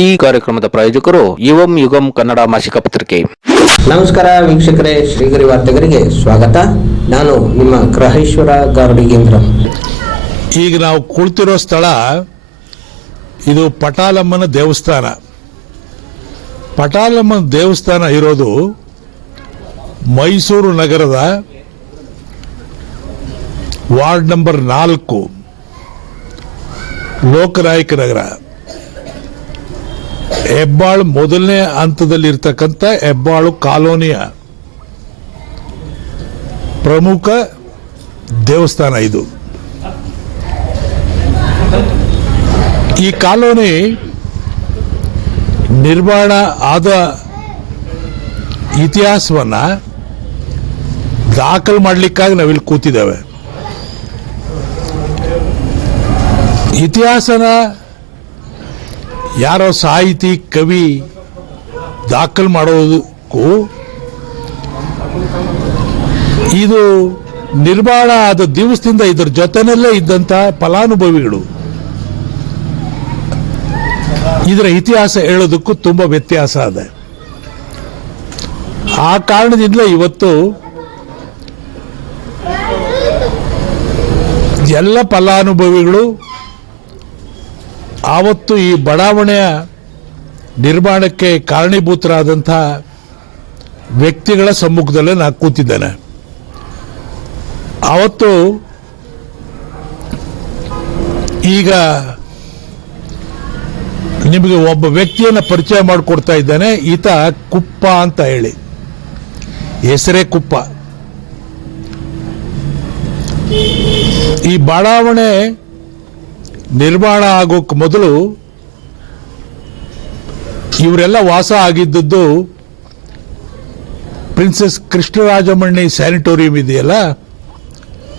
ಈ ಕಾರ್ಯಕ್ರಮದ ಪ್ರಾಯೋಜಕರು ಯುವಂ ಯುಗಂ ಕನ್ನಡ ಮಾಸಿಕ ಪತ್ರಿಕೆ. ನಮಸ್ಕಾರ ವೀಕ್ಷಕರೇ ಶ್ರೀಗರಿ ವಾರ್ತೆಗರಿಗೆ ಸ್ವಾಗತ. ನಾನು ನಿಮ್ಮ ಗ್ರಹೇಶ್ವರ ಗಾರ್ಡಿಗೇಂದ್ರ ಈಗ ನಾವು ಕುಳಿತಿರೋ ಸ್ಥಳ ಇದು ಪಟಾಲಮ್ಮನ ದೇವಸ್ಥಾನ. ಪಟಾಲಮ್ಮನ ದೇವಸ್ಥಾನ ಇರೋದು ಮೈಸೂರು ನಗರದ ವಾರ್ಡ್ ನಂಬರ್ ನಾಲ್ಕು ಲೋಕನಾಯಕ ನಗರ. ಹೆಬ್ಬಾಳು ಮೊದಲನೇ ಹಂತದಲ್ಲಿರ್ತಕ್ಕಂಥ ಹೆಬ್ಬಾಳು ಕಾಲೋನಿಯ ಪ್ರಮುಖ ದೇವಸ್ಥಾನ ಇದು. ಈ ಕಾಲೋನಿ ನಿರ್ಮಾಣ ಆದ ಇತಿಹಾಸವನ್ನ ದಾಖಲು ಮಾಡಲಿಕ್ಕಾಗಿ ನಾವಿಲ್ಲಿ ಕೂತಿದ್ದೇವೆ. ಇತಿಹಾಸನ ಯಾರೋ ಸಾಹಿತಿ, ಕವಿ ದಾಖಲು ಮಾಡೋದಕ್ಕೂ ಇದು ನಿರ್ಮಾಣ ಆದ ದಿವಸದಿಂದ ಇದರ ಜೊತೆನಲ್ಲೇ ಇದ್ದಂಥ ಫಲಾನುಭವಿಗಳು. ಇದರ ಇತಿಹಾಸ ಹೇಳೋದಕ್ಕೂ ತುಂಬ ವ್ಯತ್ಯಾಸ ಇದೆ ಆ ಕಾರಣದಿಂದಲೇ ಇವತ್ತು ಎಲ್ಲ ಫಲಾನುಭವಿಗಳು ಆವತ್ತು ಈ ಬಡಾವಣೆಯ ನಿರ್ಮಾಣಕ್ಕೆ ಕಾರಣೀಭೂತರಾದಂಥ ವ್ಯಕ್ತಿಗಳ ಸಮ್ಮುಖದಲ್ಲೇ ನಾನು ಕೂತಿದ್ದೇನೆ. ಆವತ್ತು ಈಗ ನಿಮಗೆ ಒಬ್ಬ ವ್ಯಕ್ತಿಯನ್ನು ಪರಿಚಯ ಮಾಡಿಕೊಡ್ತಾ ಇದ್ದಾನೆ. ಈತ ಕುಪ್ಪ ಅಂತ ಹೇಳಿ. ಹೆಸರೇ ಕುಪ್ಪ. ಈ ಬಡಾವಣೆ ನಿರ್ಮಾಣ ಆಗೋಕ್ಕೆ ಮೊದಲು ಇವರೆಲ್ಲ ವಾಸ ಆಗಿದ್ದದ್ದು ಪ್ರಿನ್ಸೆಸ್ ಕೃಷ್ಣರಾಜಮಣ್ಣಿ ಸ್ಯಾನಿಟೋರಿಯಂ ಇದೆಯಲ್ಲ?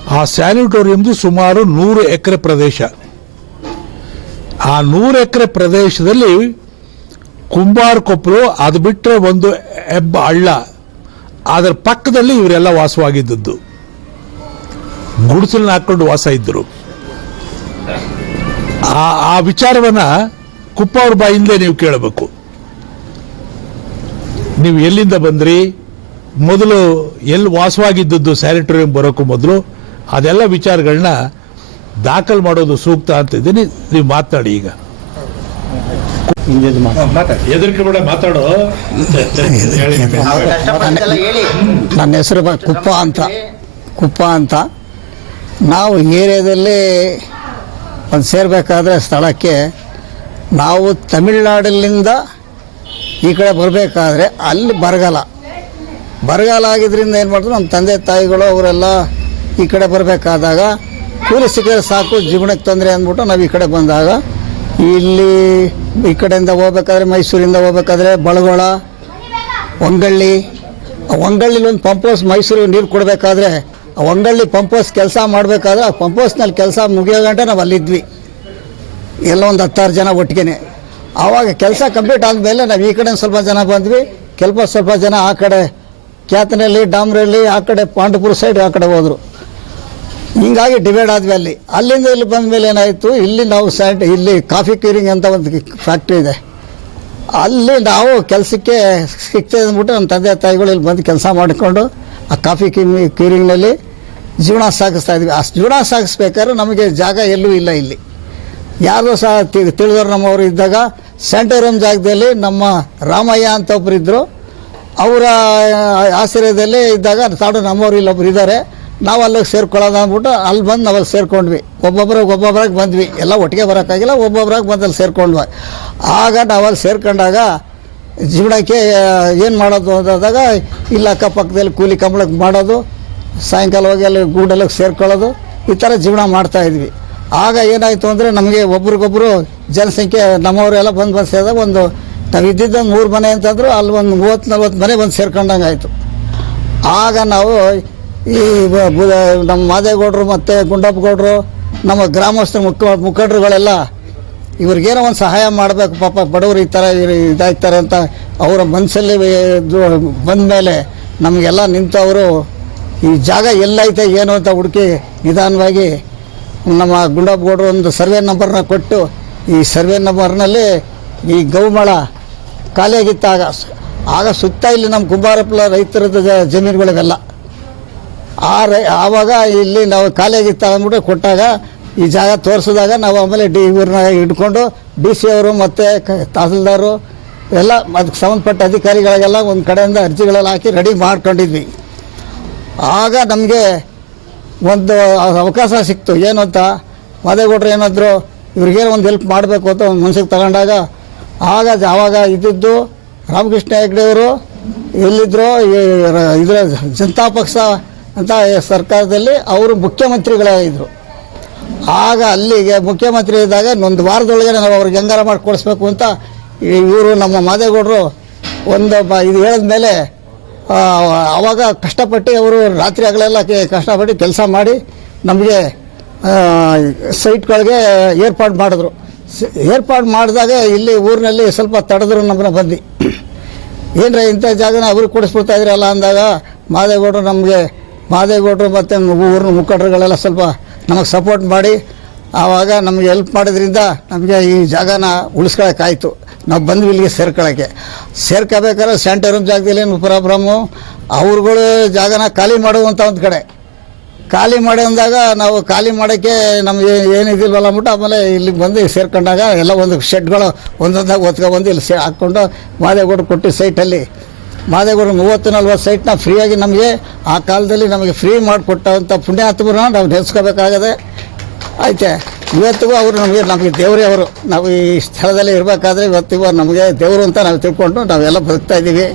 ಆ ಸ್ಯಾನಿಟೋರಿಯಂದು ಸುಮಾರು ನೂರು ಎಕರೆ ಪ್ರದೇಶ. ಆ ನೂರು ಎಕರೆ ಪ್ರದೇಶದಲ್ಲಿ ಕುಂಬಾರ ಕೊಪ್ಪಲು ಅದು ಬಿಟ್ಟರೆ ಒಂದು ಹೆಬ್ಬ ಹಳ್ಳ. ಅದರ ಪಕ್ಕದಲ್ಲಿ ಇವರೆಲ್ಲ ವಾಸವಾಗಿದ್ದದ್ದು. ಗುಡಿಸಲನ್ನ ಹಾಕೊಂಡು ವಾಸ ಇದ್ದರು. ಆ ಆ ವಿಚಾರವನ್ನ ಕುಪ್ಪ ಅವ್ರ ಬಾಯಿಂದಲೇ ನೀವು ಕೇಳಬೇಕು. ನೀವು ಎಲ್ಲಿಂದ ಬಂದ್ರಿ? ಮೊದಲು ಎಲ್ಲಿ ವಾಸವಾಗಿದ್ದದ್ದು ಸ್ಯಾನಿಟೋರಿಯಂ ಬರೋಕ್ಕೂ ಮೊದಲು ಅದೆಲ್ಲ ವಿಚಾರಗಳನ್ನ ದಾಖಲು ಮಾಡೋದು ಸೂಕ್ತ ಅಂತ ಇದ್ದೀನಿ. ನೀವು ಮಾತನಾಡಿ ಈಗ. ಮಾತಾಡೋ. ನನ್ನ ಹೆಸರು ಬ- ಕುಪ್ಪ ಅಂತ. ಕುಪ್ಪ ಅಂತ. ನಾವು ಏರಿಯಾದಲ್ಲಿ ಒಂದು ಸೇರಬೇಕಾದ್ರೆ ಸ್ಥಳಕ್ಕೆ ನಾವು ತಮಿಳ್ನಾಡಲ್ಲಿಂದ ಈ ಕಡೆ ಬರಬೇಕಾದ್ರೆ ಅಲ್ಲಿ ಬರಗಾಲ. ಬರಗಾಲ ಆಗಿದ್ದರಿಂದ ಏನು ಮಾಡಿದ್ರು ನಮ್ಮ ತಂದೆ ತಾಯಿಗಳು ಅವರೆಲ್ಲ ಈ ಕಡೆ ಬರಬೇಕಾದಾಗ ಕೂಲಿ ಸಿಕ್ಕಿದ್ರೆ ಸಾಕು, ಜೀವನಕ್ಕೆ ತೊಂದರೆ ಅಂದ್ಬಿಟ್ಟು ನಾವು ಈ ಕಡೆ ಬಂದಾಗ ಇಲ್ಲಿ ಈ ಕಡೆಯಿಂದ ಹೋಗ್ಬೇಕಾದ್ರೆ ಮೈಸೂರಿಂದ ಹೋಗ್ಬೇಕಾದ್ರೆ ಬಳಗೋಳ, ಒಂಗಳ್ಳಿ. ಒಂಗಳ್ಳಿಲಿ ಒಂದು ಪಂಪ್ ಹೌಸ್ ಮೈಸೂರಿಗೆ ನೀರು ಕೊಡಬೇಕಾದ್ರೆ ಒಂಗಳ್ಳಿ ಪಂಪ್ ಹೌಸ್ ಕೆಲಸ ಮಾಡಬೇಕಾದ್ರೆ ಆ ಪಂಪ್ ಹೌಸ್ನಲ್ಲಿ ಕೆಲಸ ಮುಗಿಯೋ ಗಂಟೆ ನಾವು ಅಲ್ಲಿದ್ವಿ. ಎಲ್ಲ ಒಂದು ಹತ್ತಾರು ಜನ ಒಟ್ಟಿಗೆ ಆವಾಗ ಕೆಲಸ ಕಂಪ್ಲೀಟ್ ಆದಮೇಲೆ ನಾವು ಈ ಕಡೆ ಸ್ವಲ್ಪ ಜನ ಬಂದ್ವಿ. ಕೆಲವು ಸ್ವಲ್ಪ ಜನ ಆ ಕಡೆ ಕ್ಯಾತನಲ್ಲಿ ಡಾಮ್ರಲ್ಲಿ, ಆ ಕಡೆ ಪಾಂಡಪುರ ಸೈಡ್ ಆ ಕಡೆ ಹೋದರು. ಹಿಂಗಾಗಿ ಡಿವೈಡ್ ಆದ್ವಿ ಅಲ್ಲಿ. ಅಲ್ಲಿಂದ ಇಲ್ಲಿ ಬಂದ ಮೇಲೆ ಏನಾಯಿತು, ಇಲ್ಲಿ ನಾವು ಸ್ಯಾಟ್ ಇಲ್ಲಿ ಕಾಫಿ ಕ್ಯೂರಿಂಗ್ ಅಂತ ಒಂದು ಫ್ಯಾಕ್ಟ್ರಿ ಇದೆ. ಅಲ್ಲಿ ನಾವು ಕೆಲಸಕ್ಕೆ ಸಿಗ್ತದೆ ಅಂದ್ಬಿಟ್ಟು ನಮ್ಮ ತಂದೆ ತಾಯಿಗಳು ಇಲ್ಲಿ ಬಂದು ಕೆಲಸ ಮಾಡಿಕೊಂಡು ಆ ಕಾಫಿ ಕ್ಯೂರಿ ಕ್ಯೂರಿಂಗ್ನಲ್ಲಿ ಜೀವನ ಸಾಗಿಸ್ತಾ ಇದ್ವಿ. ಆ ಜೀವನ ಸಾಗಿಸ್ಬೇಕಾದ್ರೆ ನಮಗೆ ಜಾಗ ಎಲ್ಲೂ ಇಲ್ಲ ಇಲ್ಲಿ. ಯಾರು ಸಹ ತಿಳಿದವರು ನಮ್ಮವರು ಇದ್ದಾಗ ಸೆಂಟೋರಮ್ ಜಾಗದಲ್ಲಿ ನಮ್ಮ ರಾಮಯ್ಯ ಅಂತ ಒಬ್ರು ಇದ್ದರು ಅವರ ಆಶ್ರಯದಲ್ಲಿ ಇದ್ದಾಗ ತಾಡು ನಮ್ಮವ್ರು ಇಲ್ಲೊಬ್ರು ಇದ್ದಾರೆ. ನಾವು ಅಲ್ಲಿಗೆ ಸೇರ್ಕೊಳ್ಳೋದು ಅಂದ್ಬಿಟ್ಟು ಅಲ್ಲಿ ಬಂದು ನಾವು ಅಲ್ಲಿ ಸೇರ್ಕೊಂಡ್ವಿ. ಒಬ್ಬೊಬ್ಬರಾಗ ಒಬ್ಬೊಬ್ಬರಾಗ ಬಂದ್ವಿ. ಎಲ್ಲ ಒಟ್ಟಿಗೆ ಬರೋಕ್ಕಾಗಿಲ್ಲ ಒಬ್ಬೊಬ್ಬರಾಗ ಬಂದು ಅಲ್ಲಿ ಸೇರ್ಕೊಂಡ್ವಿ. ಆಗ ನಾವಲ್ಲಿ ಸೇರ್ಕೊಂಡಾಗ ಜೀವನಕ್ಕೆ ಏನು ಮಾಡೋದು ಅಂತಾದಾಗ ಇಲ್ಲ ಅಕ್ಕಪಕ್ಕದಲ್ಲಿ ಕೂಲಿ ಕಂಬಳಕ್ಕೆ ಮಾಡೋದು ಸಾಯಂಕಾಲ ಹೋಗಿ ಅಲ್ಲಿ ಗೂಡಲ್ಲಿ ಸೇರ್ಕೊಳ್ಳೋದು ಈ ಥರ ಜೀವನ ಮಾಡ್ತಾ ಇದ್ವಿ. ಆಗ ಏನಾಯಿತು ಅಂದರೆ ನಮಗೆ ಒಬ್ರಿಗೊಬ್ಬರು ಜನಸಂಖ್ಯೆ ನಮ್ಮವರೆಲ್ಲ ಬಂದು ಬಂದು ಸೇರಿದಾಗ ಒಂದು ನಾವು ಇದ್ದಿದ್ದು ಮೂರು ಮನೆ ಅಂತಂದ್ರು ಅಲ್ಲಿ ಒಂದು ಮೂವತ್ತು ನಲ್ವತ್ತು ಮನೆ ಬಂದು ಸೇರ್ಕೊಂಡಂಗೆ ಆಯಿತು. ಆಗ ನಾವು ಈ ನಮ್ಮ ಮಾದೇಗೌಡರು ಮತ್ತು ಗುಂಡಪ್ಪಗೌಡರು, ನಮ್ಮ ಗ್ರಾಮಸ್ಥರು ಮುಖ ಮುಖಂಡರುಗಳೆಲ್ಲ ಇವ್ರಿಗೇನೋ ಒಂದು ಸಹಾಯ ಮಾಡಬೇಕು ಪಾಪ, ಬಡವರು ಈ ಥರ ಇದಾಗ್ತಾರೆ ಅಂತ ಅವರ ಮನಸ್ಸಲ್ಲಿ ಬಂದ ಮೇಲೆ ನಮಗೆಲ್ಲ ನಿಂತವರು ಈ ಜಾಗ ಎಲ್ಲೈತೆ ಏನು ಅಂತ ಹುಡುಕಿ ನಿಧಾನವಾಗಿ ನಮ್ಮ ಗುಂಡಪ್ಪಗೌಡರು ಒಂದು ಸರ್ವೆ ನಂಬರ್ನ ಕೊಟ್ಟು ಈ ಸರ್ವೆ ನಂಬರ್ನಲ್ಲಿ ಈ ಗೌಮಳ ಖಾಲಿಯಾಗಿತ್ತಾಗ ಆಗ ಸುತ್ತ ಇಲ್ಲಿ ನಮ್ಮ ಕುಂಬಾರಪ್ಪಲ ರೈತರದ ಜಮೀನುಗಳಿವೆಲ್ಲ. ಆ ರೈ ಆವಾಗ ಇಲ್ಲಿ ನಾವು ಖಾಲಿಯಾಗಿತ್ತ ಅಂದ್ಬಿಟ್ಟು ಕೊಟ್ಟಾಗ ಈ ಜಾಗ ತೋರಿಸಿದಾಗ ನಾವು ಆಮೇಲೆ ಡಿ ಇವ್ರನ್ನ ಇಟ್ಕೊಂಡು ಡಿ ಸಿ ಅವರು ಮತ್ತು ತಹಸೀಲ್ದಾರು ಎಲ್ಲ ಅದಕ್ಕೆ ಸಂಬಂಧಪಟ್ಟ ಅಧಿಕಾರಿಗಳಿಗೆಲ್ಲ ಒಂದು ಕಡೆಯಿಂದ ಅರ್ಜಿಗಳೆಲ್ಲ ಹಾಕಿ ರೆಡಿ ಮಾಡ್ಕೊಂಡಿದ್ವಿ. ಆಗ ನಮಗೆ ಒಂದು ಅವಕಾಶ ಸಿಕ್ತು. ಏನು ಅಂತ ಮಾದೇಗೌಡರು ಏನಾದ್ರು ಇವ್ರಿಗೆ ಒಂದು ಹೆಲ್ಪ್ ಮಾಡಬೇಕು ಅಂತ ಒಂದು ಮನಸ್ಸಿಗೆ ತಗೊಂಡಾಗ, ಆಗ ಆವಾಗ ಇದ್ದಿದ್ದು ರಾಮಕೃಷ್ಣ ಹೆಗ್ಡೆಯವರು ಎಲ್ಲಿದ್ದರು ಇದರ ಜನತಾ ಪಕ್ಷ ಅಂತ ಸರ್ಕಾರದಲ್ಲಿ ಅವರು ಮುಖ್ಯಮಂತ್ರಿಗಳಾಗಿದ್ದರು ಆಗ ಅಲ್ಲಿಗೆ ಮುಖ್ಯಮಂತ್ರಿ ಇದ್ದಾಗ ಒಂದು ವಾರದೊಳಗೆ ನಾವು ಅವ್ರಿಗೆ ಹೆಂಗಾರ ಮಾಡಿ ಕೊಡಿಸ್ಬೇಕು ಅಂತ ಇವರು ನಮ್ಮ ಮಾದೇಗೌಡರು ಒಂದು ಬ ಇದು ಹೇಳಿದ ಮೇಲೆ ಆವಾಗ ಕಷ್ಟಪಟ್ಟು ಅವರು ರಾತ್ರಿ ಹಗಲೆಲ್ಲ ಕೆ- ಕಷ್ಟಪಟ್ಟು ಕೆಲಸ ಮಾಡಿ ನಮಗೆ ಸೈಟ್ಗಳಿಗೆ ಏರ್ಪಾಡು ಮಾಡಿದ್ರು. ಏರ್ಪಾಡು ಮಾಡಿದಾಗ ಇಲ್ಲಿ ಊರಿನಲ್ಲಿ ಸ್ವಲ್ಪ ತಡೆದ್ರು ನಮ್ಮನ್ನ ಬಂದು. ಏನರ ಇಂಥ ಜಾಗನ ಅವ್ರಿಗೆ ಕೊಡಿಸ್ಬಿಡ್ತಾ ಇದ್ರಲ್ಲ ಅಂದಾಗ ಮಾದೇಗೌಡರು ನಮಗೆ, ಮಾದೇಗೌಡರು ಮತ್ತು ಊರಿನ ಮುಖಂಡರುಗಳೆಲ್ಲ ಸ್ವಲ್ಪ ನಮಗೆ ಸಪೋರ್ಟ್ ಮಾಡಿ, ಆವಾಗ ನಮಗೆ ಹೆಲ್ಪ್ ಮಾಡೋದ್ರಿಂದ ನಮಗೆ ಈ ಜಾಗನ ಉಳಿಸ್ಕೊಳಕ್ಕಾಯ್ತು. ನಾವು ಬಂದ್ವಿ ಇಲ್ಲಿಗೆ ಸೇರ್ಕೊಳ್ಳೋಕ್ಕೆ ಸೇರ್ಕೋಬೇಕಾದ್ರೆ ಸ್ಯಾಂಟೋರಮ್ ಜಾಗದಲ್ಲಿ ಏನು ಪ್ರಾಬ್ಲಮ್ಮು ಅವ್ರುಗಳು ಜಾಗನ ಖಾಲಿ ಮಾಡುವಂಥ ಒಂದು ಕಡೆ. ಖಾಲಿ ಮಾಡಿ ಅಂದಾಗ ನಾವು ಖಾಲಿ ಮಾಡೋಕ್ಕೆ ನಮಗೆ ಏನಿದಿಲ್ವಲ್ಲ ಅಂದ್ಬಿಟ್ಟು ಆಮೇಲೆ ಇಲ್ಲಿಗೆ ಬಂದು ಸೇರ್ಕೊಂಡಾಗ ಎಲ್ಲ ಒಂದು ಶೆಡ್ಗಳು ಒಂದೊಂದಾಗಿ ಒತ್ಕೊಬಂದು ಇಲ್ಲಿ ಸೇ ಹಾಕ್ಕೊಂಡು ಮಾದೇಗೌಡ ಕೊಟ್ಟು ಸೈಟಲ್ಲಿ ಮಾದೇಗೌಡ ಮೂವತ್ತು ನಲ್ವತ್ತು ಸೈಟ್ನ ಫ್ರೀಯಾಗಿ ನಮಗೆ ಆ ಕಾಲದಲ್ಲಿ ನಮಗೆ ಫ್ರೀ ಮಾಡಿಕೊಟ್ಟಂಥ ಪುಣ್ಯಾತ್ಮರನ್ನ ನಾವು ನೆನೆಸ್ಕೋಬೇಕಾಗದೆ. ಐತೆ ಇವತ್ತಿಗೂ ಅವರು ನಮಗೆ ನಮಗೆ ದೇವರೇ ಅವರು. ನಾವು ಈ ಸ್ಥಳದಲ್ಲಿ ಇರಬೇಕಾದ್ರೆ ಇವತ್ತಿಗೂ ನಮಗೆ ದೇವರು ಅಂತ ನಾವು ತಿಳ್ಕೊಂಡು ನಾವೆಲ್ಲ ಬದುಕ್ತಾ ಇದ್ದೀವಿ.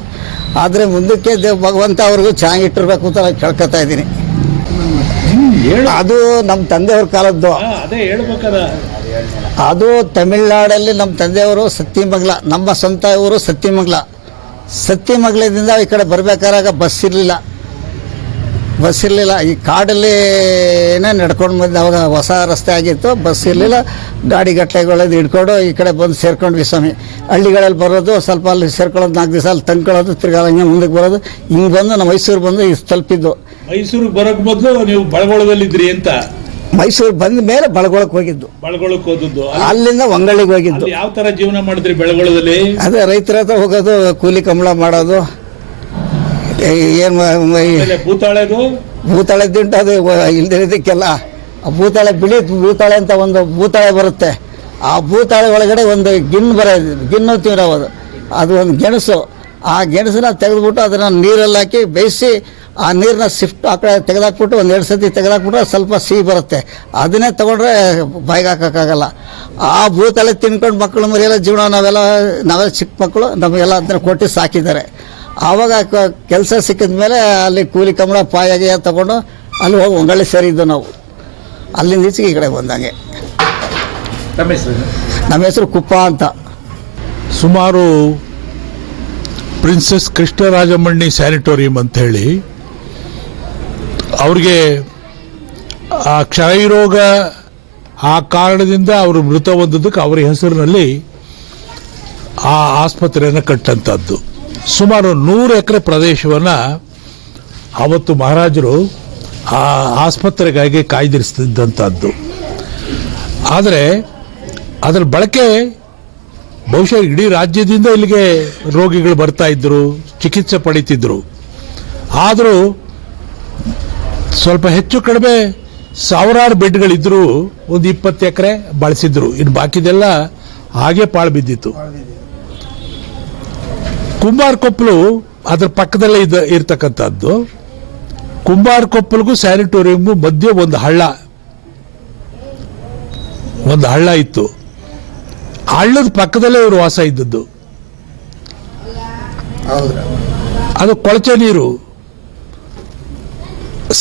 ಆದರೆ ಮುಂದಕ್ಕೆ ದೇವ್ ಭಗವಂತ ಅವ್ರಿಗೂ ಚೆನ್ನಾಗಿಟ್ಟಿರ್ಬೇಕು ಅಂತ ನಾನು ಕೇಳ್ಕೊತಾ ಇದ್ದೀನಿ. ಅದು ನಮ್ಮ ತಂದೆಯವ್ರ ಕಾಲದ್ದು. ಅದೇ ತಮಿಳ್ನಾಡಲ್ಲಿ ನಮ್ಮ ತಂದೆಯವರು ಸತ್ಯಮಂಗ್ಲ ನಮ್ಮ ಸ್ವಂತ ಊರು ಸತ್ಯಮಂಗ್ಲ ಸತ್ಯಮಂಗ್ಲದಿಂದ ಈ ಕಡೆ ಬರಬೇಕಾದಾಗ ಬಸ್ ಇರಲಿಲ್ಲ. ಬಸ್ ಇರಲಿಲ್ಲ. ಈ ಕಾಡಲ್ಲೇ ನಡ್ಕೊಂಡು ಬಂದು ಅವಾಗ ಹೊಸ ರಸ್ತೆ ಆಗಿತ್ತು ಬಸ್ ಇರಲಿಲ್ಲ. ಗಾಡಿ ಗಟ್ಟಲೆಗಳದ್ದು ಹಿಡ್ಕೊಂಡು ಈ ಕಡೆ ಬಂದು ಸೇರ್ಕೊಂಡ್ವಿ ಸ್ವಾಮಿ. ಹಳ್ಳಿಗಳಲ್ಲಿ ಬರೋದು ಸ್ವಲ್ಪ ಅಲ್ಲಿ ಸೇರ್ಕೊಳ್ಳೋದು ನಾಲ್ಕು ದಿವಸ ಅಲ್ಲಿ ತಂದ್ಕೊಳ್ಳೋದು ತಿರ್ಗಾ ಹಂಗೆ ಮುಂದಕ್ಕೆ ಬರೋದು. ಹಿಂಗೆ ಬಂದು ನಮ್ಮ ಮೈಸೂರು ಬಂದು ಇಷ್ಟು ತಲುಪಿದ್ದು. ಮೈಸೂರಿಗೆ ಬರೋಕ್ಕೆ ಮೊದಲು ನೀವು ಬಳಗೊಳದಲ್ಲಿದ್ರಿ ಅಂತ? ಮೈಸೂರು ಬಂದ ಮೇಲೆ ಬಳಗೊಳಕ್ಕೆ ಹೋಗಿದ್ದು. ಬಳಗೊಳಕ್ಕೆ ಹೋದದ್ದು. ಅಲ್ಲಿಂದ ಒಂಗಳಿಗೆ ಹೋಗಿದ್ದು. ಯಾವ ತರ ಜೀವನ ಮಾಡಿದ್ರಿ ಬೆಳಗೊಳದಲ್ಲಿ? ಅದೇ ರೈತರ ಹತ್ರ ಹೋಗೋದು ಕೂಲಿ ಕಂಬಳ ಮಾಡೋದು. ಏನು ಭೂತಾಳೆದು? ಭೂತಾಳೆ ದಿಂಟು ಅದು ಇಲ್ದಿರೋದಕ್ಕೆಲ್ಲ ಆ ಭೂತಾಳೆ ಬಿಳಿ ಭೂತಾಳೆ ಅಂತ ಒಂದು ಭೂತಾಳೆ ಬರುತ್ತೆ. ಆ ಭೂತಾಳೆ ಒಳಗಡೆ ಒಂದು ಗಿನ್ ಬರೋದು ಗಿಣ್ಣು ತಿನ್ನೋದು ಅದು. ಒಂದು ಗೆಣಸು. ಆ ಗೆಣಸನ್ನ ತೆಗೆದುಬಿಟ್ಟು ಅದನ್ನು ನೀರಲ್ಲಿ ಹಾಕಿ ಬೇಯಿಸಿ ಆ ನೀರನ್ನ ಸಿಫ್ಟ್ ಆ ಕಡೆ ತೆಗೆದಾಕ್ಬಿಟ್ಟು ಒಂದು ಎರಡು ಸತಿ ತೆಗೆದಾಕ್ಬಿಟ್ರೆ ಸ್ವಲ್ಪ ಸಿಹಿ ಬರುತ್ತೆ. ಅದನ್ನೇ ತೊಗೊಂಡ್ರೆ ಬಾಯಿಗೆ ಹಾಕೋಕ್ಕಾಗಲ್ಲ. ಆ ಭೂತಾಳೆ ತಿನ್ಕೊಂಡು ಮಕ್ಕಳು ಮರಿಯಲ್ಲ ಜೀವನ ನಾವೆಲ್ಲ ನಾವೆಲ್ಲ ಚಿಕ್ಕ ಮಕ್ಕಳು ನಮಗೆಲ್ಲ ಅದನ್ನ ಕೊಟ್ಟು ಸಾಕಿದ್ದಾರೆ. ಆವಾಗ ಕೆಲಸ ಸಿಕ್ಕಿದ ಮೇಲೆ ಅಲ್ಲಿ ಕೂಲಿ ಕಂಬಳ ಪಾಯಾಗಿ ತಗೊಂಡು ಅಲ್ಲಿ ಹೋಗಿ ಒಂಗಳ್ಳಿ ಸೇರಿದ್ದು ನಾವು. ಅಲ್ಲಿಂದ ಈಚೆಗೆ ಈ ಕಡೆ ಬಂದಂಗೆ. ನಮ್ಮ ಹೆಸರು ಕುಪ್ಪ ಅಂತ. ಸುಮಾರು ಪ್ರಿನ್ಸೆಸ್ ಕೃಷ್ಣರಾಜಮಣ್ಣಿ ಸ್ಯಾನಿಟೋರಿಯಂ ಅಂತ ಹೇಳಿ ಅವ್ರಿಗೆ ಆ ಕ್ಷಯರೋಗ ಆ ಕಾರಣದಿಂದ ಅವರು ಮೃತ ಹೊಂದದಕ್ಕೆ ಅವರ ಹೆಸರಿನಲ್ಲಿ ಆ ಆಸ್ಪತ್ರೆಯನ್ನು ಕಟ್ಟಂಥದ್ದು. ಸುಮಾರು ನೂರು ಎಕರೆ ಪ್ರದೇಶವನ್ನು ಅವತ್ತು ಮಹಾರಾಜರು ಆ ಆಸ್ಪತ್ರೆಗಾಗಿ ಕಾಯ್ದಿರಿಸ್ತಿದ್ದಂಥದ್ದು ಆದರೆ ಅದರ ಬಳಕೆ ಬಹುಶಃ ಇಡೀ ರಾಜ್ಯದಿಂದ ಇಲ್ಲಿಗೆ ರೋಗಿಗಳು ಬರ್ತಾ ಇದ್ದರು ಚಿಕಿತ್ಸೆ ಪಡೀತಿದ್ರು. ಆದರೂ ಸ್ವಲ್ಪ ಹೆಚ್ಚು ಕಡಿಮೆ ಸಾವಿರಾರು ಬೆಡ್ಗಳಿದ್ದರೂ ಒಂದು ಇಪ್ಪತ್ತು ಎಕರೆ ಬಳಸಿದ್ರು. ಇನ್ನು ಬಾಕಿದೆಲ್ಲ ಹಾಗೆ ಪಾಳು ಬಿದ್ದಿತ್ತು. ಕುಂಬಾರ ಕೊಪ್ಪಲು ಅದ್ರ ಪಕ್ಕದಲ್ಲೇ ಇದ್ದ, ಇರ್ತಕ್ಕಂಥದ್ದು. ಕುಂಬಾರ ಕೊಪ್ಪಲ್ಗೂ ಸ್ಯಾನಿಟೋರಿಯಂಗೂ ಮಧ್ಯೆ ಒಂದು ಹಳ್ಳ. ಒಂದು ಹಳ್ಳ ಇತ್ತು. ಹಳ್ಳದ ಪಕ್ಕದಲ್ಲೇ ಇವರು ವಾಸ ಇದ್ದದ್ದು. ಅದು ಕೊಳಚೆ ನೀರು.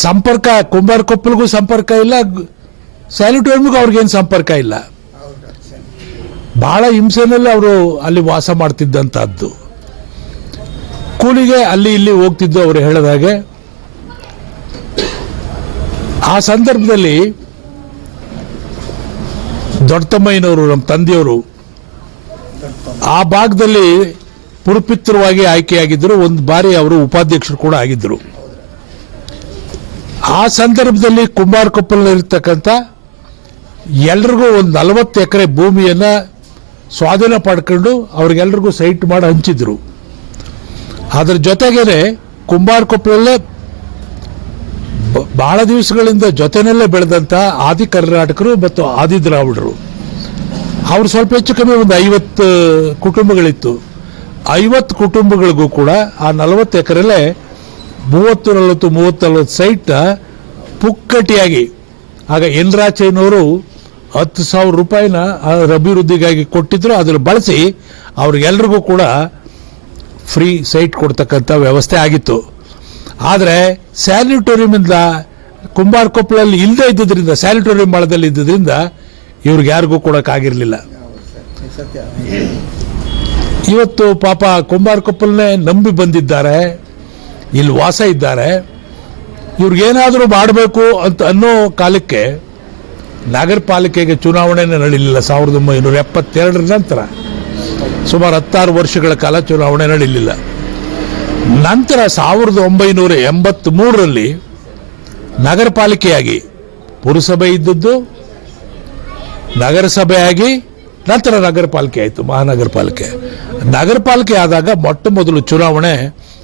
ಸಂಪರ್ಕ, ಕುಂಬಾರ ಕೊಪ್ಪಲ್ಗೂ ಸಂಪರ್ಕ ಇಲ್ಲ, ಸ್ಯಾನಿಟೋರಿಯಂಗೂ ಅವ್ರಿಗೇನು ಸಂಪರ್ಕ ಇಲ್ಲ. ಬಹಳ ಹಿಂಸೆನಲ್ಲಿ ಅವರು ಅಲ್ಲಿ ವಾಸ ಮಾಡ್ತಿದ್ದಂಥದ್ದು. ಕೂಲಿಗೆ ಅಲ್ಲಿ ಇಲ್ಲಿ ಹೋಗ್ತಿದ್ದು ಅವರು ಹೇಳಿದಾಗೆ ಆ ಸಂದರ್ಭದಲ್ಲಿ ದೊಡ್ಡಮ್ಮಯ್ಯನವರು ನಮ್ಮ ತಂದೆಯವರು ಆ ಭಾಗದಲ್ಲಿ ಪುರಪಿತ್ರವಾಗಿ ಆಯ್ಕೆಯಾಗಿದ್ದರು. ಒಂದು ಬಾರಿ ಅವರು ಉಪಾಧ್ಯಕ್ಷರು ಕೂಡ ಆಗಿದ್ದರು. ಆ ಸಂದರ್ಭದಲ್ಲಿ ಕುಂಬಾರಕೊಪ್ಪಲಿರ್ತಕ್ಕಂಥ ಎಲ್ರಿಗೂ ಒಂದು ನಲವತ್ತು ಎಕರೆ ಭೂಮಿಯನ್ನು ಸ್ವಾಧೀನ ಪಡ್ಕೊಂಡು ಅವ್ರಿಗೆಲ್ರಿಗೂ ಸೈಟ್ ಮಾಡಿ ಹಂಚಿದ್ರು. ಅದ್ರ ಜೊತೆಗೇನೆ ಕುಂಬಾರಕೊಪ್ಪಲಲ್ಲೇ ಬಹಳ ದಿವಸಗಳಿಂದ ಜೊತೆನಲ್ಲೇ ಬೆಳೆದಂಥ ಆದಿ ಕರ್ನಾಟಕರು ಮತ್ತು ಆದಿ ದ್ರಾವಿಡರು. ಅವ್ರು ಸ್ವಲ್ಪ ಹೆಚ್ಚು ಕಮ್ಮಿ ಒಂದು ಐವತ್ತು ಕುಟುಂಬಗಳಿತ್ತು. ಐವತ್ತು ಕುಟುಂಬಗಳಿಗೂ ಕೂಡ ಆ ನಲವತ್ತು ಎಕರೆಲ್ಲೇ ಮೂವತ್ತು, ನಲವತ್ತು ಮೂವತ್ತು, ನಲವತ್ತು ಸೈಟ್ ಪುಕ್ಕಟಿಯಾಗಿ, ಆಗ ಎನ್ ರಾಚಯ್ಯನವರು ಹತ್ತು ಸಾವಿರ ರೂಪಾಯಿನ ಅಭಿವೃದ್ಧಿಗಾಗಿ ಕೊಟ್ಟಿದ್ರು ಅದನ್ನು ಬಳಸಿ ಅವ್ರಿಗೆಲ್ರಿಗೂ ಕೂಡ ಫ್ರೀ ಸೈಟ್ ಕೊಡ್ತಕ್ಕಂಥ ವ್ಯವಸ್ಥೆ ಆಗಿತ್ತು. ಆದರೆ ಸ್ಯಾನಿಟೋರಿಯಮಿಂದ ಕುಂಬಾರಕೊಪ್ಪಲಲ್ಲಿ ಇಲ್ಲದೇ ಇದ್ದುದರಿಂದ, ಸ್ಯಾನಿಟೋರಿಯಂ ಬಳದಲ್ಲಿ ಇದ್ದುದರಿಂದ ಇವ್ರಿಗೆ ಯಾರಿಗೂ ಕೊಡೋಕ್ಕಾಗಿರಲಿಲ್ಲ ಇವತ್ತು ಪಾಪ ಕುಂಬಾರಕೊಪ್ಪಲನ್ನೇ ನಂಬಿ ಬಂದಿದ್ದಾರೆ, ಇಲ್ಲಿ ವಾಸ ಇದ್ದಾರೆ. ಇವ್ರಿಗೇನಾದರೂ ಮಾಡಬೇಕು ಅಂತ ಅನ್ನೋ ಕಾಲಕ್ಕೆ ನಗರ ಪಾಲಿಕೆಗೆ ಚುನಾವಣೆನೇ ನಡೀಲಿಲ್ಲ ಸಾವಿರದ ಒಂಬೈನೂರ ಎಪ್ಪತ್ತೆರಡರ ನಂತರ. ಸುಮಾರು ಹತ್ತಾರು ವರ್ಷಗಳ ಕಾಲ ಚುನಾವಣೆ ನಡೀಲಿಲ್ಲ. ನಂತರ ಸಾವಿರದ ಒಂಬೈನೂರ ಎಂಬತ್ತ್ ಮೂರರಲ್ಲಿ ನಗರ ಪಾಲಿಕೆಯಾಗಿ ಪುರಸಭೆ ಇದ್ದದ್ದು ನಗರಸಭೆಯಾಗಿ ನಂತರ ನಗರ ಪಾಲಿಕೆ ಆಯಿತು ಮಹಾನಗರ ಪಾಲಿಕೆ ನಗರ ಪಾಲಿಕೆ ಆದಾಗ ಮೊಟ್ಟ ಮೊದಲು ಚುನಾವಣೆ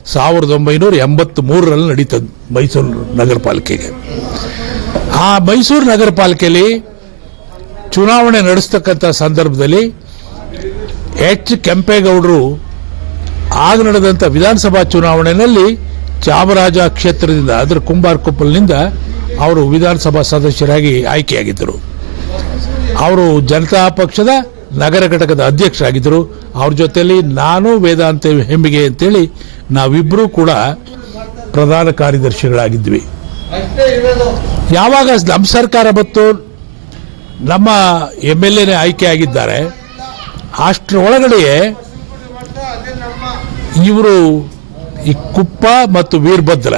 ಸಾವಿರದ ಒಂಬೈನೂರ ಎಂಬತ್ತ್ ಮೂರರಲ್ಲಿ ನಡೀತದ್ದು ಮೈಸೂರು ನಗರ ಪಾಲಿಕೆಗೆ ಆ ಮೈಸೂರು ನಗರ ಚುನಾವಣೆ ನಡೆಸ್ತಕ್ಕಂಥ ಸಂದರ್ಭದಲ್ಲಿ ಎಚ್ ಕೆಂಪೇಗೌಡರು ಆಗ ನಡೆದಂಥ ವಿಧಾನಸಭಾ ಚುನಾವಣೆಯಲ್ಲಿ ಚಾಮರಾಜ ಕ್ಷೇತ್ರದಿಂದ, ಅದರ ಕುಂಬಾರಕೊಪ್ಪಲಿನಿಂದ ಅವರು ವಿಧಾನಸಭಾ ಸದಸ್ಯರಾಗಿ ಆಯ್ಕೆಯಾಗಿದ್ದರು. ಅವರು ಜನತಾ ಪಕ್ಷದ ನಗರ ಘಟಕದ ಅಧ್ಯಕ್ಷರಾಗಿದ್ದರು. ಅವ್ರ ಜೊತೆಯಲ್ಲಿ ನಾನು ವೇದಾಂತ ಹೆಮ್ಮಿಗೆ ಅಂತೇಳಿ ನಾವಿಬ್ಬರೂ ಕೂಡ ಪ್ರಧಾನ ಕಾರ್ಯದರ್ಶಿಗಳಾಗಿದ್ವಿ. ಯಾವಾಗ ನಮ್ಮ ಸರ್ಕಾರ ಬಂತು, ನಮ್ಮ ಎಂ ಎಲ್ ಎನೇ ಆಯ್ಕೆ ಆಗಿದ್ದಾರೆ ಅಷ್ಟರೊಳಗಡೆಯೇ ಇವರು ಈ ಕುಪ್ಪ ಮತ್ತು ವೀರಭದ್ರ.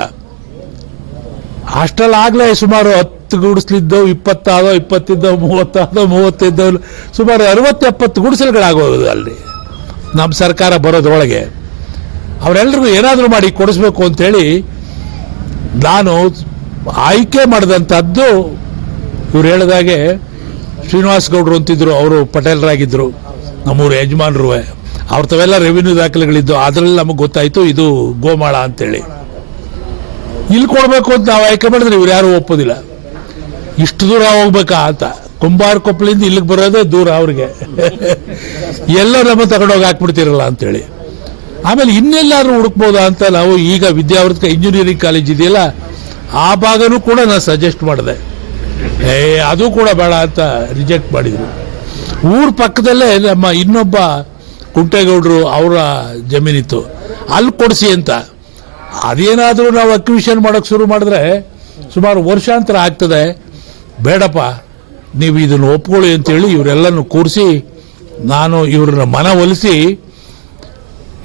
ಅಷ್ಟರಲ್ಲಾಗಲೇ ಸುಮಾರು ಹತ್ತು ಗುಡಿಸ್ಲಿದ್ದವು, ಇಪ್ಪತ್ತಾದೋ ಇಪ್ಪತ್ತಿದ್ದವು ಮೂವತ್ತಾದೋ ಮೂವತ್ತಿದ್ದವು ಸುಮಾರು ಅರವತ್ತು ಎಪ್ಪತ್ತು ಗುಡಿಸಲುಗಳಾಗೋದು ಅಲ್ಲಿ. ನಮ್ಮ ಸರ್ಕಾರ ಬರೋದ್ರೊಳಗೆ. ಅವರೆಲ್ಲರಿಗೂ ಏನಾದರೂ ಮಾಡಿ ಕೊಡಿಸ್ಬೇಕು ಅಂತೇಳಿ ನಾನು ಆಯ್ಕೆ ಮಾಡಿದಂಥದ್ದು ಇವ್ರು ಹೇಳಿದಾಗೆ ಶ್ರೀನಿವಾಸ್ ಗೌಡರು ಅಂತಿದ್ರು, ಅವರು ಪಟೇಲರಾಗಿದ್ದರು ನಮ್ಮೂರು ಯಜಮಾನ್ರು ಅವ್ರ ತವೆಲ್ಲ ರೆವಿನ್ಯೂ ದಾಖಲೆಗಳಿದ್ದು, ಅದರಲ್ಲಿ ನಮಗೆ ಗೊತ್ತಾಯಿತು, ಇದು ಗೋಮಾಳ ಅಂತೇಳಿ. ಇಲ್ಲಿ ಕೊಡಬೇಕು ಅಂತ ನಾವು ಆಯ್ಕೆ ಮಾಡಿದ್ರೆ ಇವ್ರು ಯಾರು ಒಪ್ಪೋದಿಲ್ಲ. ಇಷ್ಟು ದೂರ ಹೋಗ್ಬೇಕಾ ಅಂತ. ಕುಂಬಾರ ಕೊಪ್ಪಳಿಂದ ಇಲ್ಲಿಗೆ ಬರೋದೇ ದೂರ ಅವ್ರಿಗೆ. ಎಲ್ಲ ನಮ್ಮ ತಗೊಂಡೋಗಿ ಹಾಕ್ಬಿಡ್ತಿರಲ್ಲ ಅಂತೇಳಿ. ಆಮೇಲೆ ಇನ್ನೆಲ್ಲಾದ್ರೂ ಹುಡುಕ್ಬೋದಾ ಅಂತ ನಾವು ಈಗ ವಿದ್ಯಾವೃತ ಇಂಜಿನಿಯರಿಂಗ್ ಕಾಲೇಜ್ ಇದೆಯಲ್ಲ, ಆ ಭಾಗನೂ ಕೂಡ ನಾನು ಸಜೆಸ್ಟ್ ಮಾಡಿದೆ. ಏ, ಅದು ಕೂಡ ಬೇಡ ಅಂತ ರಿಜೆಕ್ಟ್ ಮಾಡಿದ್ರು. ಊರ ಪಕ್ಕದಲ್ಲೇ ನಮ್ಮ ಇನ್ನೊಬ್ಬ ಕುಂಟೇಗೌಡರು ಅವರ ಜಮೀನಿತ್ತು. ಅಲ್ಲಿ ಕೊಡಿಸಿ ಅಂತ. ಅದೇನಾದರೂ ನಾವು ಅಕ್ವಿಷನ್ ಮಾಡೋಕ್ಕೆ ಶುರು ಮಾಡಿದ್ರೆ ಸುಮಾರು ವರ್ಷಾಂತರ ಆಗ್ತದೆ. ಬೇಡಪ್ಪ, ನೀವು ಇದನ್ನು ಒಪ್ಕೊಳ್ಳಿ ಅಂತೇಳಿ ಇವರೆಲ್ಲನೂ ಕೂರಿಸಿ ನಾನು ಇವ್ರನ್ನ ಒಲಿಸಿ,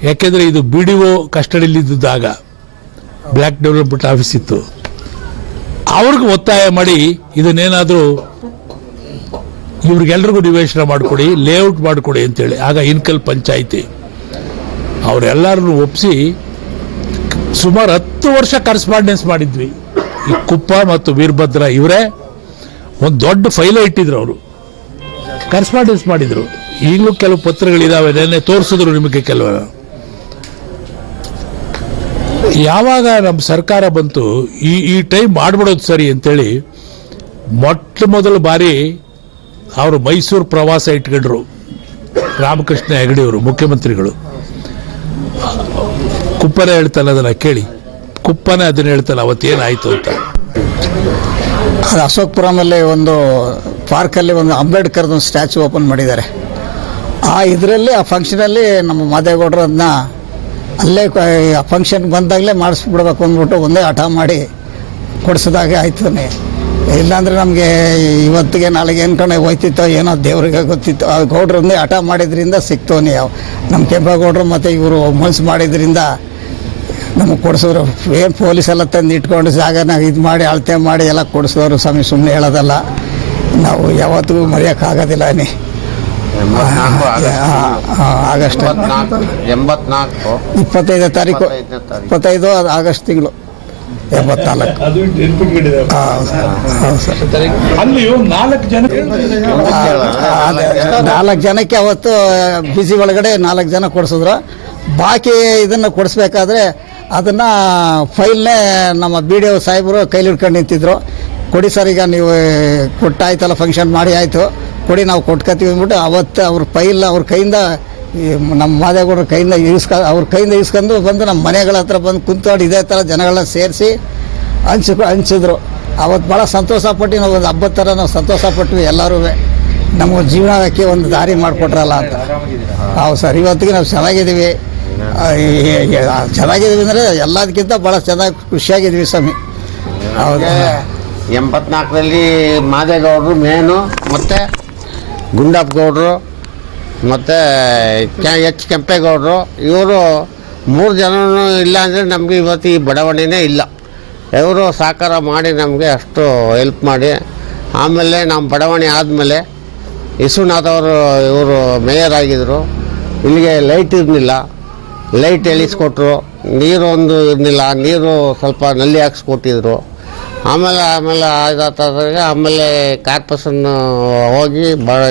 ಯಾಕೆಂದರೆ ಇದು ಬಿ ಡಿ ಒ ಕಸ್ಟಡಿಯಲ್ಲಿದ್ದಾಗ ಬ್ಲ್ಯಾಕ್ ಡೆವಲಪ್ಮೆಂಟ್ ಆಫೀಸ್ ಇತ್ತು. ಅವ್ರಿಗೆ ಒತ್ತಾಯ ಮಾಡಿ ಇದನ್ನೇನಾದರೂ ಇವ್ರಿಗೆಲ್ರಿಗೂ ನಿವೇಶನ ಮಾಡಿಕೊಡಿ ಲೇಔಟ್ ಮಾಡಿಕೊಡಿ ಅಂತೇಳಿ. ಆಗ ಇನ್ಕಲ್ ಪಂಚಾಯಿತಿ. ಅವರೆಲ್ಲರನ್ನು ಒಪ್ಪಿಸಿ ಸುಮಾರು ಹತ್ತು ವರ್ಷ ಕರೆಸ್ಪಾಂಡೆನ್ಸ್ ಮಾಡಿದ್ವಿ. ಈ ಕುಪ್ಪ ಮತ್ತು ವೀರಭದ್ರ ಇವರೇ ಒಂದು ದೊಡ್ಡ ಫೈಲ ಇಟ್ಟಿದ್ರು ಅವರು. ಕರೆಸ್ಪಾಂಡೆನ್ಸ್ ಮಾಡಿದ್ರು. ಈಗಲೂ ಕೆಲವು ಪತ್ರಗಳಿದಾವೆ, ನೆನ್ನೆ ತೋರಿಸಿದ್ರು ನಿಮಗೆ ಕೆಲವು. ಯಾವಾಗ ನಮ್ಮ ಸರ್ಕಾರ ಬಂತು, ಈ ಈ ಟೈಮ್ ಮಾಡ್ಬಿಡೋದು ಸರಿ ಅಂತೇಳಿ ಮೊಟ್ಟ ಮೊದಲ ಬಾರಿ ಅವರು ಮೈಸೂರು ಪ್ರವಾಸ ಇಟ್ಕೊಂಡ್ರು. ರಾಮಕೃಷ್ಣ ಹೆಗಡೆಯವರು ಮುಖ್ಯಮಂತ್ರಿಗಳು. ಕುಪ್ಪನೇ ಹೇಳ್ತಾನೆ ಅದನ್ನ ಕೇಳಿ. ಕುಪ್ಪನೇ ಅದನ್ನ ಹೇಳ್ತಾನೆ ಅವತ್ತೇನಾಯ್ತು ಅಂತ. ಅದು ಅಶೋಕ್ಪುರಮಲ್ಲಿ ಒಂದು ಪಾರ್ಕಲ್ಲಿ ಒಂದು ಅಂಬೇಡ್ಕರ್ದು ಸ್ಟ್ಯಾಚು ಓಪನ್ ಮಾಡಿದ್ದಾರೆ. ಆ ಇದರಲ್ಲಿ, ಆ ಫಂಕ್ಷನಲ್ಲಿ ನಮ್ಮ ಮಾದೇಗೌಡರು ಅದನ್ನ ಅಲ್ಲೇ ಆ ಫಂಕ್ಷನ್ ಬಂದಾಗಲೇ ಮಾಡಿಸ್ಬಿಡ್ಬೇಕು ಅಂದ್ಬಿಟ್ಟು ಒಂದೇ ಹಠ ಮಾಡಿ ಕೊಡಿಸಿದಾಗೆ ಆಯ್ತು ಇಲ್ಲಾಂದ್ರೆ ನಮಗೆ ಇವತ್ತಿಗೆ ನಾಳೆಗೆ ಅನ್ಕೊಂಡೆ ಹೋಯ್ತಿತ್ತೋ ಏನೋ ದೇವ್ರಿಗೆ ಗೊತ್ತಿತ್ತು. ಆ ಗೌಡ್ರನ್ನೇ ಹಠ ಮಾಡಿದ್ರಿಂದ ಸಿಕ್ತು ನೀವು ನಮ್ಮ ಕೆಂಪೇಗೌಡರು ಮತ್ತು ಇವರು ಮನ್ಸು ಮಾಡಿದ್ರಿಂದ ನಮಗೆ ಕೊಡಿಸೋರು ಏನು ಪೊಲೀಸ್ ಎಲ್ಲ ತಂದು ಇಟ್ಕೊಂಡು ಜಾಗನ ಇದು ಮಾಡಿ ಅಳತೆ ಮಾಡಿ ಎಲ್ಲ ಕೊಡಿಸೋರು ಸ್ವಾಮಿ ಸುಮ್ಮನೆ ಹೇಳೋದಲ್ಲ. ನಾವು ಯಾವತ್ತಿಗೂ ಮರೆಯೋಕ್ಕಾಗೋದಿಲ್ಲ ನೀ ಆಗಸ್ಟ್. ಎಂಬತ್ನಾಲ್ಕು ಇಪ್ಪತ್ತೈದನೇ ತಾರೀಕು. ಇಪ್ಪತ್ತೈದು ಅದು ಆಗಸ್ಟ್ ತಿಂಗಳು. ಎಂಬತ್ನಾಲ್ಕು. ನಾಲ್ಕು ಜನ ನಾಲ್ಕು ಜನಕ್ಕೆ ಅವತ್ತು ಬಿಸಿ ಒಳಗಡೆ ನಾಲ್ಕು ಜನ ಕೊಡಿಸಿದ್ರು. ಬಾಕಿ ಇದನ್ನು ಕೊಡಿಸ್ಬೇಕಾದ್ರೆ ಅದನ್ನು ಫೈಲ್ನೇ ನಮ್ಮ ಬಿ ಡಿ ಒ ಸಾಹೇಬರು ಕೈಲಿ ಹಿಡ್ಕೊಂಡು ನಿಂತಿದ್ರು. ಕೊಡಿ ಸರ್ ಈಗ ನೀವು ಕೊಟ್ಟಾಯ್ತಲ್ಲ ಫಂಕ್ಷನ್ ಮಾಡಿ ಆಯಿತು. ಕೊಡಿ ನಾವು ಕೊಟ್ಕೊತೀವಿ ಅಂದ್ಬಿಟ್ಟು ಅವತ್ತು ಅವ್ರ ಫೈಲ್ ಅವ್ರ ಕೈಯಿಂದ ಈ ನಮ್ಮ ಮಾದೇಗೌಡರ ಕೈಯಿಂದ ಇಸ್ಕ ಅವ್ರ ಕೈಯಿಂದ ಇಸ್ಕೊಂಡು ಬಂದು ನಮ್ಮ ಮನೆಗಳ ಹತ್ರ ಬಂದು ಕುಂತ್ಕೊಂಡು ಇದೇ ಥರ ಜನಗಳನ್ನ ಸೇರಿಸಿ ಹಂಚಿ, ಹಂಚಿದ್ರು. ಅವತ್ತು ಭಾಳ ಸಂತೋಷ ಪಟ್ಟು ನಾವು ಒಂದು ಹಬ್ಬದ ಥರ ನಾವು ಸಂತೋಷ ಪಟ್ವಿ ಎಲ್ಲರೂ. ನಮ್ಮ ಜೀವನಕ್ಕೆ ಒಂದು ದಾರಿ ಮಾಡಿಕೊಟ್ರಲ್ಲ ಅಂತ. ಹೌದು ಸರ್, ಇವತ್ತಿಗೆ ನಾವು ಚೆನ್ನಾಗಿದ್ದೀವಿ. ಚೆನ್ನಾಗಿದ್ದೀವಿ ಅಂದರೆ ಎಲ್ಲದಕ್ಕಿಂತ ಭಾಳ ಚೆನ್ನಾಗಿ ಖುಷಿಯಾಗಿದ್ದೀವಿ ಸ್ವಾಮಿ. ಹೌದು. ಎಂಬತ್ನಾಲ್ಕರಲ್ಲಿ ಮಾದೇಗೌಡರು, ಮೇನು ಮತ್ತು ಗುಂಡಪ್ಪ ಗೌಡರು ಮತ್ತು ಎಚ್ ಕೆಂಪೇಗೌಡರು, ಇವರು ಮೂರು ಜನನೂ ಇಲ್ಲ ಅಂದರೆ ನಮಗೆ ಇವತ್ತು ಈ ಬಡಾವಣೆನೇ ಇಲ್ಲ. ಇವರು ಸಹಕಾರ ಮಾಡಿ ನಮಗೆ ಅಷ್ಟು ಹೆಲ್ಪ್ ಮಾಡಿ. ಆಮೇಲೆ ನಮ್ಮ ಬಡಾವಣೆ ಆದಮೇಲೆ ವಿಶ್ವನಾಥ್ ಅವರು, ಇವರು ಮೇಯರ್ ಆಗಿದ್ದರು ಇಲ್ಲಿಗೆ ಲೈಟ್ ಇರಲಿಲ್ಲ. ಲೈಟ್ ಎಳಿಸ್ಕೊಟ್ರು. ನೀರು ಒಂದು ಇರಲಿಲ್ಲ. ನೀರು ಸ್ವಲ್ಪ ನಲ್ಲಿ ಹಾಕ್ಸ್ಕೊಟ್ಟಿದ್ರು. ಆಮೇಲೆ ಆಮೇಲೆ ಆದಾಗ ಆಮೇಲೆ ಕಾರ್ಪೊರೇಷನ್ ಹೋಗಿ ಭಾಳ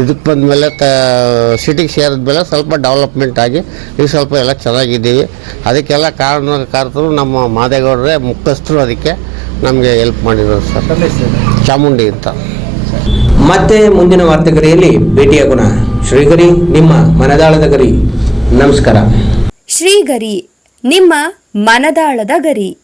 ಇದಕ್ಕೆ ಬಂದಮೇಲೆ ತ ಸಿಟಿಗೆ ಸೇರಿದ್ಮೇಲೆ ಸ್ವಲ್ಪ ಡೆವಲಪ್ಮೆಂಟ್ ಆಗಿ ಈಗ ಸ್ವಲ್ಪ ಎಲ್ಲ ಚೆನ್ನಾಗಿದ್ದೀವಿ. ಅದಕ್ಕೆಲ್ಲ ಕಾರಣ ಕಾರ್ತರು ನಮ್ಮ ಮಾದೇಗೌಡರೇ ಮುಖ್ಯಸ್ಥರು ಅದಕ್ಕೆ ನಮಗೆ ಹೆಲ್ಪ್ ಮಾಡಿದ್ರು ಸರ್. ಚಾಮುಂಡಿ ಅಂತ. ಮತ್ತೆ ಮುಂದಿನ ವಾರ್ತೆಗರಿಯಲ್ಲಿ ಭೇಟಿಯಾಗೋಣ ಶ್ರೀಗರಿ ನಿಮ್ಮ ಮನದಾಳದ ಗರಿ. ನಮಸ್ಕಾರ. ಶ್ರೀಗರಿ ನಿಮ್ಮ ಮನದಾಳದ ಗರಿ.